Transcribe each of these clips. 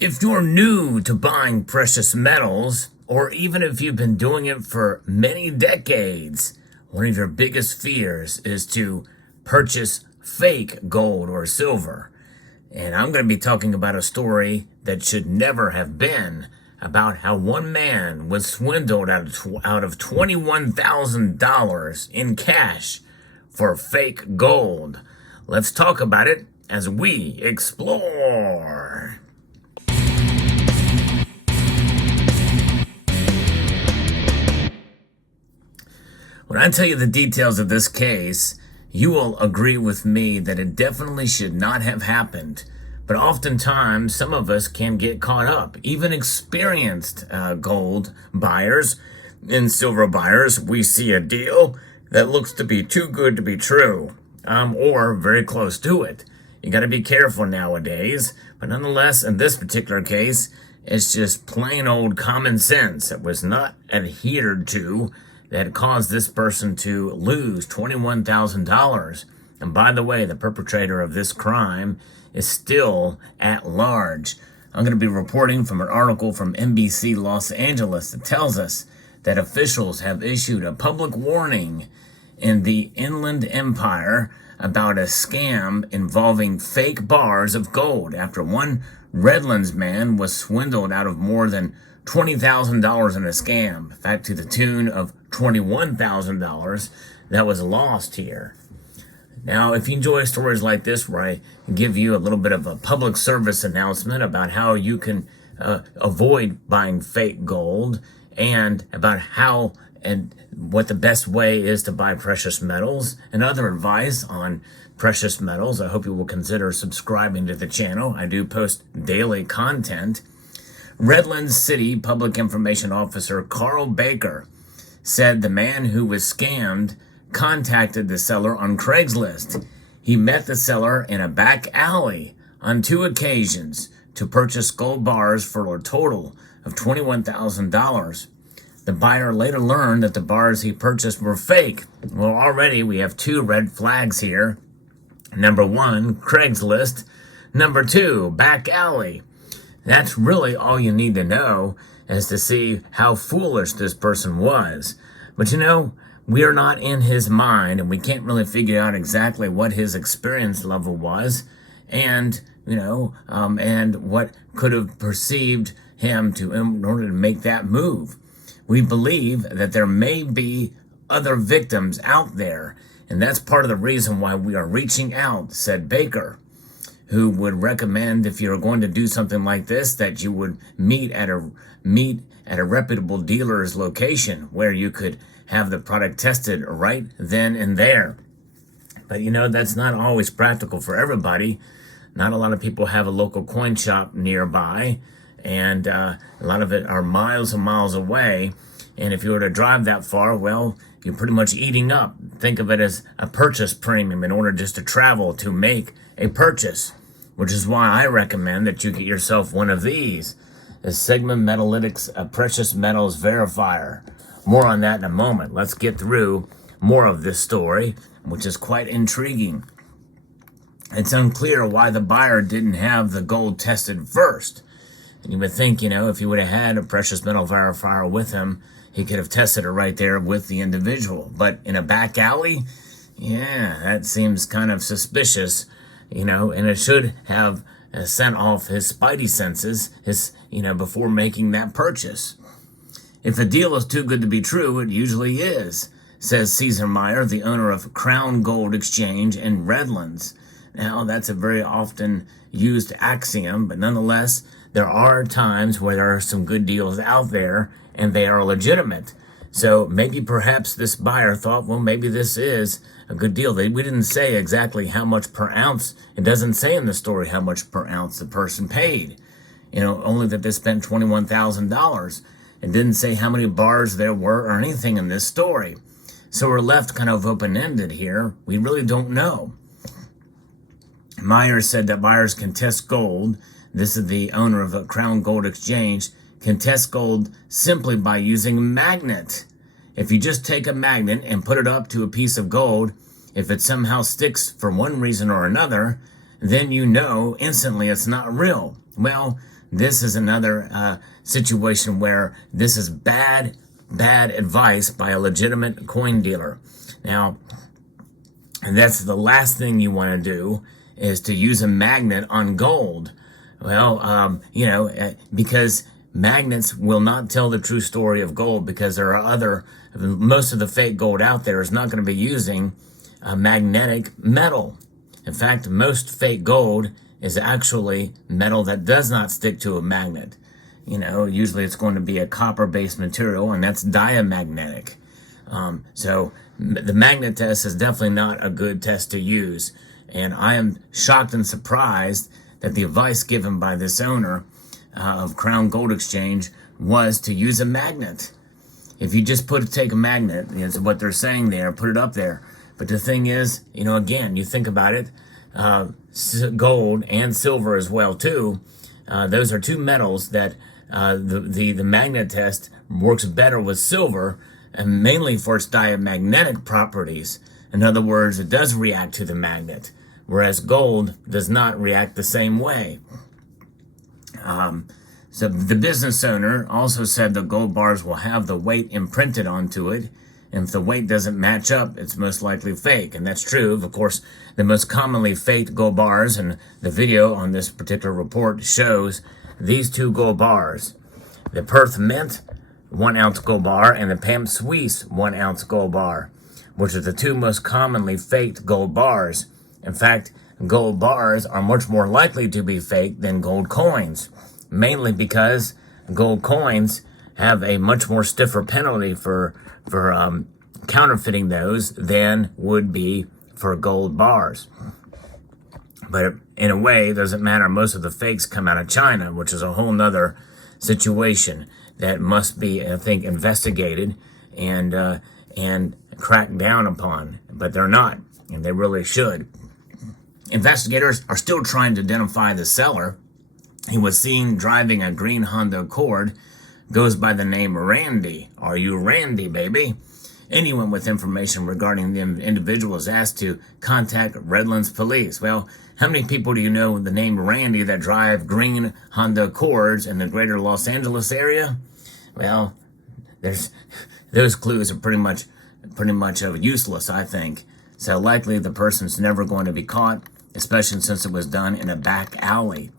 If you're new to buying precious metals, or even if you've been doing it for many decades, one of your biggest fears is to purchase fake gold or silver. And I'm going to be talking about a story that should never have been, about how one man was swindled out of $21,000 in cash for fake gold. Let's talk about it as we explore. When I tell you the details of this case, you will agree with me that it definitely should not have happened. But oftentimes, some of us can get caught up. Even experienced gold buyers and silver buyers, we see a deal that looks to be too good to be true, or very close to it. You got to be careful nowadays. But nonetheless, in this particular case, it's just plain old common sense that was not adhered to that caused this person to lose $21,000. And by the way, the perpetrator of this crime is still at large. I'm going to be reporting from an article from NBC Los Angeles that tells us that officials have issued a public warning in the Inland Empire about a scam involving fake bars of gold after one Redlands man was swindled out of more than $20,000 in a scam. In fact, to the tune of $21,000 that was lost here. Now, if you enjoy stories like this where I give you a little bit of a public service announcement about how you can avoid buying fake gold, and about how and what the best way is to buy precious metals, and other advice on precious metals, I hope you will consider subscribing to the channel. I do post daily content. Redlands City Public Information Officer Carl Baker said the man who was scammed contacted the seller on Craigslist. He met the seller in a back alley on 2 occasions to purchase gold bars for a total of $21,000. The buyer later learned that the bars he purchased were fake. Well, already we have 2 red flags here. Number 1, Craigslist. Number 2, back alley. That's really all you need to know as to see how foolish this person was. But we are not in his mind, and we can't really figure out exactly what his experience level was, and and what could have perceived him in order to make that move. We believe that there may be other victims out there, and that's part of the reason why we are reaching out, said Baker, who would recommend, if you're going to do something like this, that you would meet at a reputable dealer's location where you could have the product tested right then and there. But that's not always practical for everybody. Not a lot of people have a local coin shop nearby, and a lot of it are miles and miles away. And if you were to drive that far, well, you're pretty much eating up. Think of it as a purchase premium in order just to travel to make a purchase, which is why I recommend that you get yourself one of these, the Sigma Metalytics Precious Metals Verifier. More on that in a moment. Let's get through more of this story, which is quite intriguing. It's unclear why the buyer didn't have the gold tested first. And you would think, if he would have had a precious metal verifier with him, he could have tested it right there with the individual. But in a back alley, yeah, that seems kind of suspicious, and it should have sent off his spidey senses, before making that purchase. If a deal is too good to be true, it usually is, says Caesar Meyer, the owner of Crown Gold Exchange in Redlands. Now, that's a very often used axiom, but nonetheless, there are times where there are some good deals out there, and they are legitimate. So maybe perhaps this buyer thought, well, maybe this is a good deal. We didn't say exactly how much per ounce. It doesn't say in the story how much per ounce the person paid. Only that they spent $21,000. It didn't say how many bars there were or anything in this story. So we're left kind of open-ended here. We really don't know. Meyer said that buyers can test gold. This is the owner of a Crown Gold Exchange, can test gold simply by using a magnet. If you just take a magnet and put it up to a piece of gold, if it somehow sticks for one reason or another, then you know instantly it's not real. Well, this is another situation where this is bad advice by a legitimate coin dealer. Now, that's the last thing you want to do, is to use a magnet on gold. Well, because magnets will not tell the true story of gold, because there are most of the fake gold out there is not going to be using a magnetic metal. In fact, most fake gold is actually metal that does not stick to a magnet. Usually it's going to be a copper-based material, and that's diamagnetic. So the magnet test is definitely not a good test to use. And I am shocked and surprised that the advice given by this owner of Crown Gold Exchange was to use a magnet. If you just take a magnet, it's what they're saying there, put it up there. But the thing is, again, you think about it, gold and silver as well too. Those are two metals that the magnet test works better with silver, and mainly for its diamagnetic properties. In other words, it does react to the magnet, whereas gold does not react the same way. So the business owner also said the gold bars will have the weight imprinted onto it, and if the weight doesn't match up, it's most likely fake. And that's true. Of course, the most commonly faked gold bars, and the video on this particular report shows these two gold bars: the Perth Mint 1 ounce gold bar and the Pam Suisse 1 ounce gold bar, which are the two most commonly faked gold bars. In fact, gold bars are much more likely to be fake than gold coins, mainly because gold coins have a much more stiffer penalty for counterfeiting those than would be for gold bars. But in a way, it doesn't matter. Most of the fakes come out of China, which is a whole nother situation that must be, I think, investigated and cracked down upon. But they're not, and they really should. Investigators are still trying to identify the seller. He was seen driving a green Honda Accord, goes by the name Randy. Are you Randy, baby? Anyone with information regarding the individual is asked to contact Redlands Police. Well, how many people do you know with the name Randy that drive green Honda Accords in the greater Los Angeles area? Well, those clues are pretty much useless, I think. So likely the person's never going to be caught, especially since it was done in a back alley.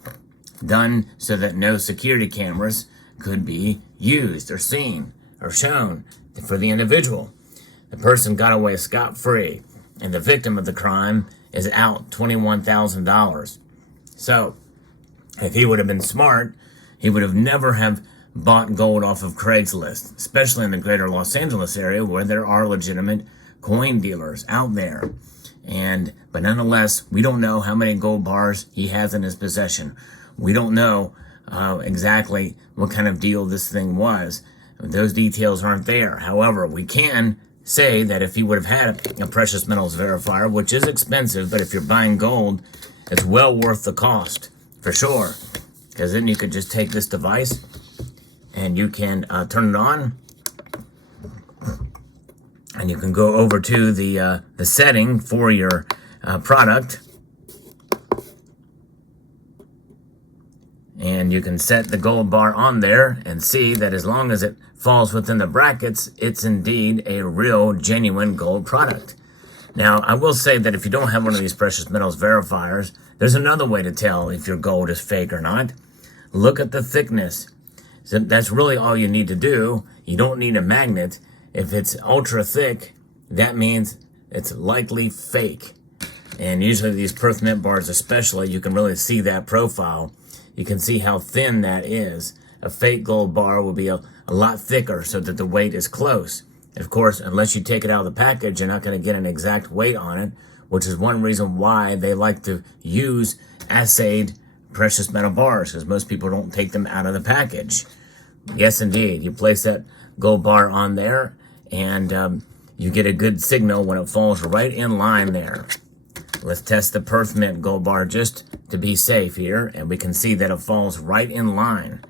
Done so that no security cameras could be used or seen or shown for the individual. The person got away scot-free, and the victim of the crime is out $21,000. So, if he would have been smart, he would have never have bought gold off of Craigslist, especially in the greater Los Angeles area where there are legitimate coin dealers out there. But nonetheless, we don't know how many gold bars he has in his possession. We don't know exactly what kind of deal this thing was. Those details aren't there. However, we can say that if he would have had a precious metals verifier, which is expensive, but if you're buying gold, it's well worth the cost, for sure. Because then you could just take this device and you can turn it on, and you can go over to the setting for your product, and you can set the gold bar on there and see that as long as it falls within the brackets, it's indeed a real, genuine gold product. Now, I will say that if you don't have one of these precious metals verifiers, there's another way to tell if your gold is fake or not. Look at the thickness. So that's really all you need to do. You don't need a magnet. If it's ultra thick, that means it's likely fake. And usually these Perth Mint bars especially, you can really see that profile. You can see how thin that is. A fake gold bar will be a lot thicker so that the weight is close. Of course, unless you take it out of the package, you're not going to get an exact weight on it, which is one reason why they like to use assayed precious metal bars, because most people don't take them out of the package. Yes, indeed. You place that gold bar on there, and you get a good signal when it falls right in line there. Let's test the Perth Mint gold bar just to be safe here, and we can see that it falls right in line.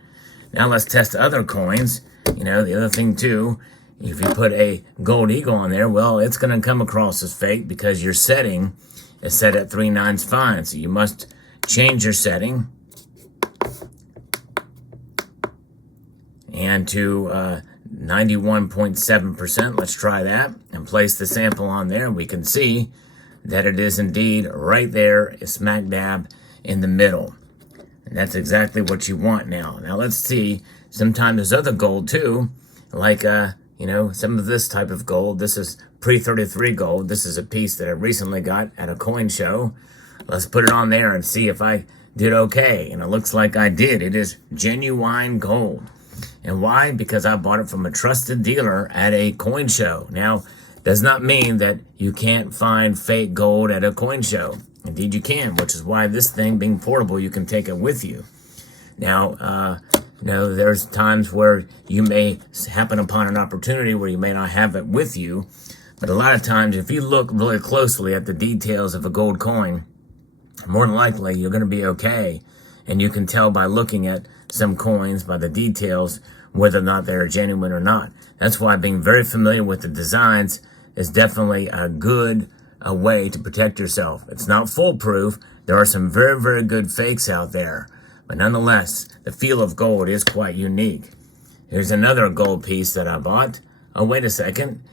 Now let's test other coins. The other thing too, if you put a gold eagle on there, well, it's going to come across as fake because your setting is set at 3 nines fine. So you must change your setting and to 91.7%. Let's try that and place the sample on there, and we can see that it is indeed right there, smack dab in the middle. And that's exactly what you want now. Now let's see, sometimes there's other gold too, like, some of this type of gold. This is pre-33 gold. This is a piece that I recently got at a coin show. Let's put it on there and see if I did okay. And it looks like I did. It is genuine gold. And why? Because I bought it from a trusted dealer at a coin show. Now, does not mean that you can't find fake gold at a coin show. Indeed you can, which is why this thing being portable, you can take it with you. Now, there's times where you may happen upon an opportunity where you may not have it with you. But a lot of times, if you look really closely at the details of a gold coin, more than likely you're going to be okay. And you can tell by looking at some coins, by the details, whether or not they're genuine or not. That's why being very familiar with the designs is definitely a good way to protect yourself. It's not foolproof. There are some very, very good fakes out there. But nonetheless, the feel of gold is quite unique. Here's another gold piece that I bought. Oh, wait a second.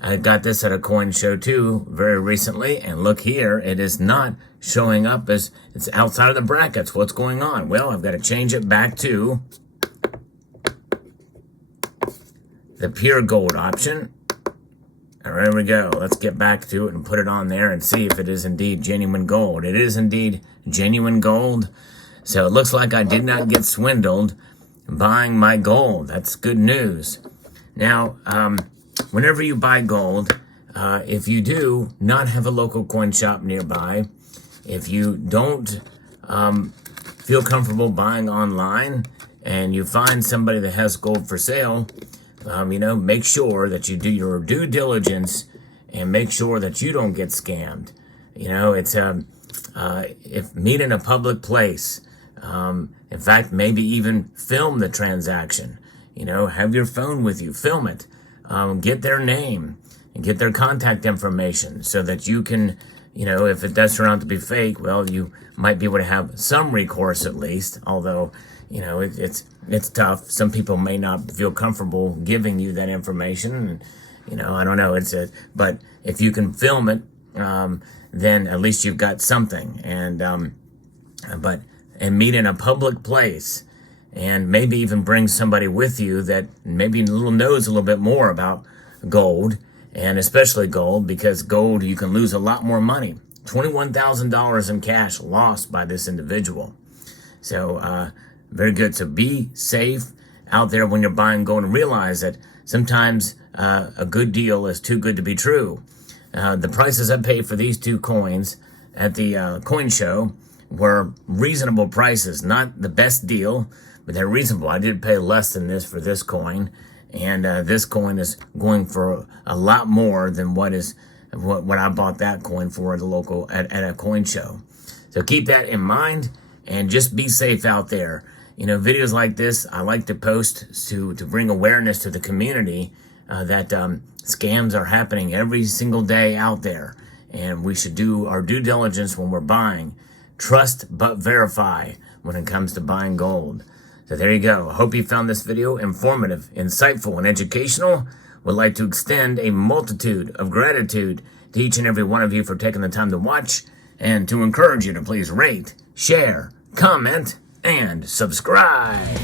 I got this at a coin show too very recently. And look here, it is not showing up as it's outside of the brackets. What's going on? Well, I've got to change it back to the pure gold option. All right, there we go. Let's get back to it and put it on there and see if it is indeed genuine gold. It is indeed genuine gold. So it looks like I did not get swindled buying my gold. That's good news. Now, whenever you buy gold, if you do not have a local coin shop nearby, if you don't feel comfortable buying online and you find somebody that has gold for sale, make sure that you do your due diligence and make sure that you don't get scammed. If meet in a public place, in fact, maybe even film the transaction. Have your phone with you, film it, get their name and get their contact information so that you can, if it does turn out to be fake, well, you might be able to have some recourse at least, although, it's tough. Some people may not feel comfortable giving you that information. And, I don't know. But if you can film it, then at least you've got something. And meet in a public place, and maybe even bring somebody with you that maybe knows a little bit more about gold, and especially gold, because gold, you can lose a lot more money. $21,000 in cash lost by this individual. So, very good. So be safe out there when you're buying gold, and realize that sometimes a good deal is too good to be true. The prices I paid for these two coins at the coin show were reasonable prices, not the best deal, but they're reasonable. I did pay less than this for this coin, and this coin is going for a lot more than what I bought that coin for at a coin show. So keep that in mind, and just be safe out there. Videos like this I like to post to bring awareness to the community that scams are happening every single day out there, and we should do our due diligence when we're buying. Trust but verify when it comes to buying gold. So there you go. I hope you found this video informative, insightful, and educational. Would like to extend a multitude of gratitude to each and every one of you for taking the time to watch, and to encourage you to please rate, share, comment, and subscribe.